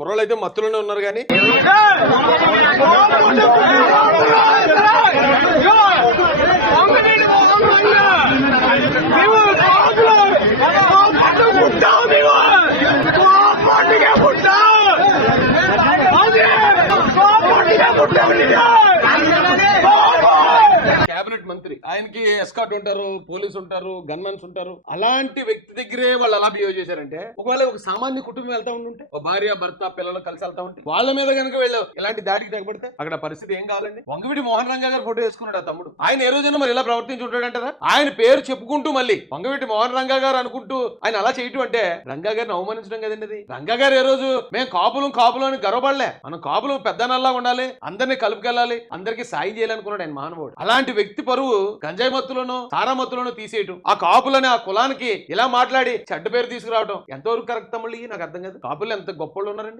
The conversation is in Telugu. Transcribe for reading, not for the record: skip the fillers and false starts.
కుర్రోళ్ళు అయితే మత్తులోనే ఉన్నారు కానీ కేబినెట్ మంత్రి, ఆయనకి ఎస్కాట్ ఉంటారు, పోలీసు ఉంటారు, గన్మెన్స్ ఉంటారు. అలాంటి వ్యక్తి దగ్గరే వాళ్ళు ఎలా బిహేవ్ చేశారంటే, ఒకవేళ ఒక సామాన్య కుటుంబం వెళ్తా ఉంటే, ఒక భార్య భర్త పిల్లలు కలిసి వెళ్తా ఉంటే వాళ్ళ మీద కనుక వీళ్ళు ఇలాంటి దాడికి తెగబడితే అక్కడ పరిస్థితి ఏం కావాలండి? వంగవీటి మోహన్ రంగా గారు ఫోటో వేసుకున్నాడు ఆ తమ్ముడు. ఆయన ఏ రోజైనా మరి ఇలా ప్రవర్తించి ఉంటాడంటారా? ఆయన పేరు చెప్పుకుంటూ మళ్ళీ వంగవీటి మోహన్ రంగా గారు అనుకుంటూ ఆయన అలా చేయటం అంటే రంగా గారిని అవమానించడం కదండి అది. రంగా గారు ఏ రోజు మేము కాపులు అని గర్వపడలే. మనం కాపులు పెద్దనల్లా ఉండాలి, అందరినీ కలుపుకెళ్ళాలి, అందరికీ సాయం చేయాలనుకున్నాడు ఆయన మానవుడు. అలాంటి వ్యక్తి పరువు గంజాయి మత్తులోనో సారా మత్తులోనో తీసేయటం, ఆ కాపులని ఆ కులానికి ఇలా మాట్లాడి చెడ్డ పేరు తీసుకురావడం ఎంతవరకు కరెక్ట్ తమ్ముళ్ళు? నాకు అర్థం కాదు. కాపులు ఎంత గొప్పలు ఉన్నారండి.